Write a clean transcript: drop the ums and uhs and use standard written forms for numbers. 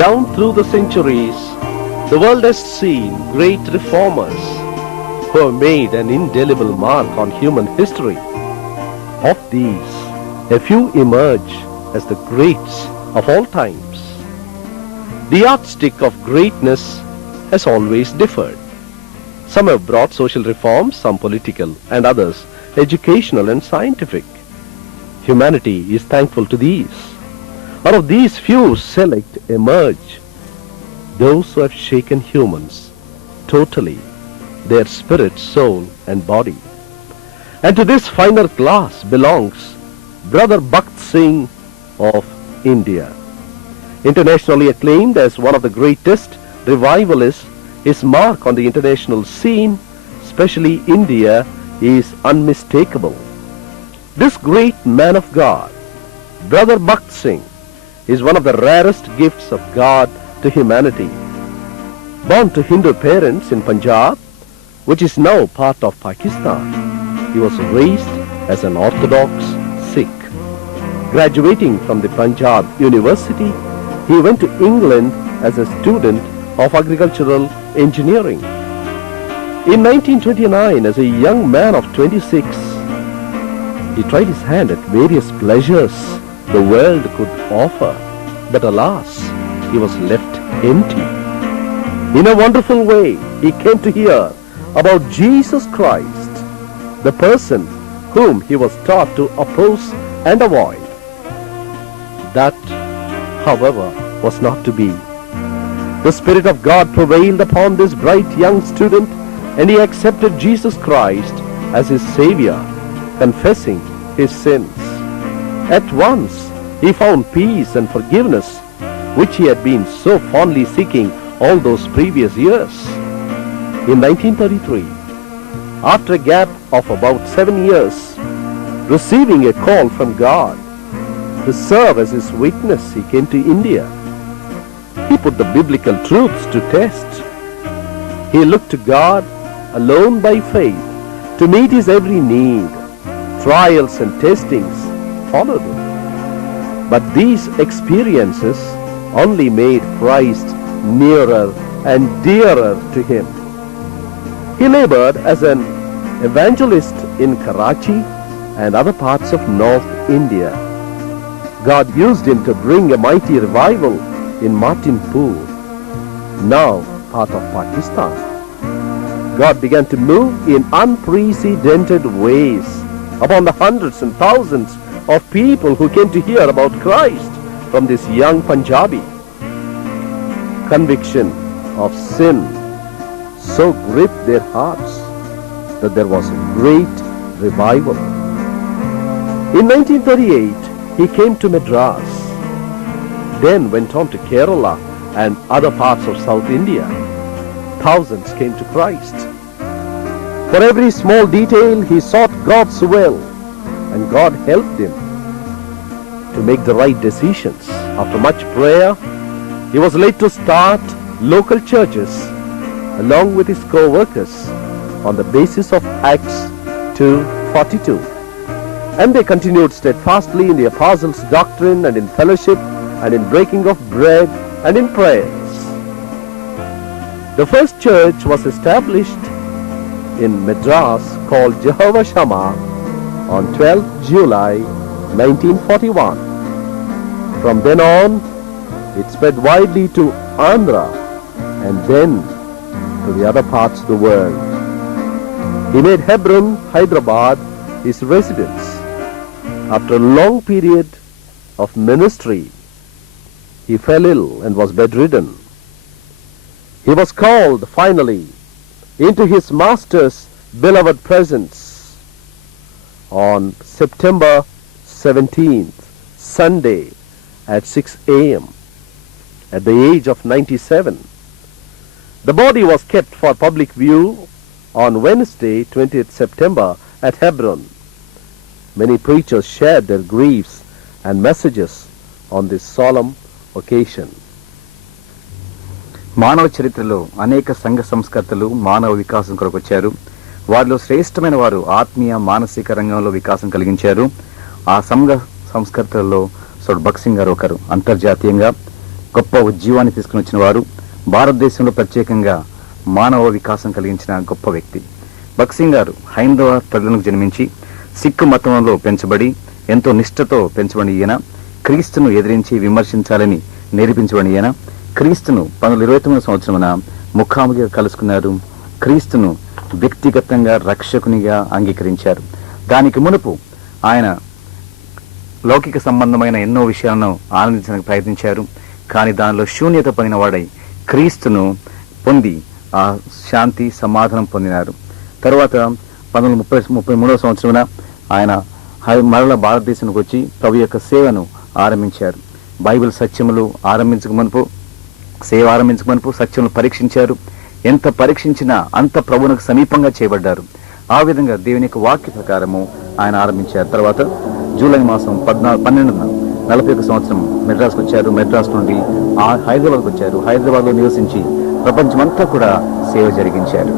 Down through the centuries, the world has seen great reformers who have made an indelible mark on human history. Of these, a few emerge as the greats of all times. The yardstick of greatness has always differed. Some have brought social reforms, some political, and others educational and scientific. Humanity is thankful to these. Out of these few select emerge those who have shaken humans totally, their spirit, soul, and body. And to this finer class belongs Brother Bhakt Singh of India. Internationally acclaimed as one of the greatest revivalists, his mark on the international scene, especially India, is unmistakable. This great man of God, Brother Bhakt Singh, is one of the rarest gifts of God to humanity. Born to Hindu parents in Punjab, which is now part of Pakistan, he was raised as an Orthodox Sikh. Graduating from the Punjab University, he went to England as a student of agricultural engineering. In 1929, as a young man of 26, he tried his hand at various pleasures the world could offer, but alas, he was left empty. In a wonderful way, he came to hear about Jesus Christ, the person whom he was taught to oppose and avoid. That, however, was not to be. The Spirit of God prevailed upon this bright young student, and he accepted Jesus Christ as his Savior, confessing his sins. At once, he found peace and forgiveness, which he had been so fondly seeking all those previous years. In 1933, after a gap of about 7 years, receiving a call from God to serve as his witness, he came to India. He put the biblical truths to test. He looked to God alone by faith to meet his every need. Trials and testings followed him. But these experiences only made Christ nearer and dearer to him. He labored as an evangelist in Karachi and other parts of North India. God used him to bring a mighty revival in Martinpur, now part of Pakistan. God began to move in unprecedented ways upon the hundreds and thousands of people who came to hear about Christ from this young Punjabi. Conviction of sin so gripped their hearts that there was a great revival. In 1938, he came to Madras, then went on to Kerala and other parts of South India. Thousands came to Christ. For every small detail, he sought God's will, and God helped him to make the right decisions. After much prayer, he was led to start local churches along with his co-workers on the basis of Acts 2:42. And they continued steadfastly in the apostles' doctrine and in fellowship and in breaking of bread and in prayers. The first church was established in Madras called Jehovah Shammah on 12th July 1941. From then on, it spread widely to Andhra and then to the other parts of the world. He made Hebron, Hyderabad, his residence. After a long period of ministry, he fell ill and was bedridden. He was called finally into his master's beloved presence on September 17th, Sunday at 6 a.m. at the age of 97. The body was kept for public view on Wednesday, 20th September at Hebron. Many preachers shared their griefs and messages on this solemn occasion. మానవ చరిత్రలో అనేక సంఘ సంస్కర్తలు మానవ వికాసం కొరకు వచ్చారు. వారిలో శ్రేష్టమైన వారు ఆత్మీయ మానసిక రంగంలో వికాసం కలిగించారు. ఆ సంఘ సంస్కర్తలలో సోదరుడు భక్త్ సింగ్ గారు ఒకరు. అంతర్జాతీయంగా గొప్ప ఉద్యమాన్ని తీసుకుని వచ్చిన వారు, భారతదేశంలో ప్రత్యేకంగా మానవ వికాసం కలిగించిన గొప్ప వ్యక్తి. భగత్ సింగ్ గారు హైందవ ప్రజలకు జన్మించి సిక్కు మతంలో పెంచబడి ఎంతో నిష్ఠతో పెంచబడి ఈయన క్రీస్తును ఎదిరించి విమర్శించాలని నేర్పించబడి ఈయన క్రీస్తును 1929 సంవత్సరమున ముఖాముఖిగా కలుసుకున్నారు. క్రీస్తును వ్యక్తిగతంగా రక్షకునిగా అంగీకరించారు. దానికి మునుపు ఆయన లౌకిక సంబంధమైన ఎన్నో విషయాలను ఆనందించడానికి ప్రయత్నించారు. కానీ దానిలో శూన్యత పొందిన వాడై క్రీస్తును పొంది ఆ శాంతి సమాధానం పొందినారు. తర్వాత 1933 సంవత్సరమున ఆయన మరల భారతదేశానికి వచ్చి ప్రభు యొక్క సేవను ఆరంభించారు. బైబిల్ సత్యములు సేవ ఆరంభించక మునుపు సత్యములు పరీక్షించారు. ఎంత పరీక్షించినా అంత ప్రభువునకు సమీపంగా చేయబడ్డారు. ఆ విధంగా దేవుని యొక్క వాక్య ప్రకారము ఆయన ఆరంభించారు. తర్వాత జూలై మాసం 12న 41 సంవత్సరం మెడ్రాస్కి వచ్చారు. మెడ్రాస్ నుండి హైదరాబాద్కి వచ్చారు. హైదరాబాద్లో నివసించి ప్రపంచమంతా కూడా సేవ జరిగించారు.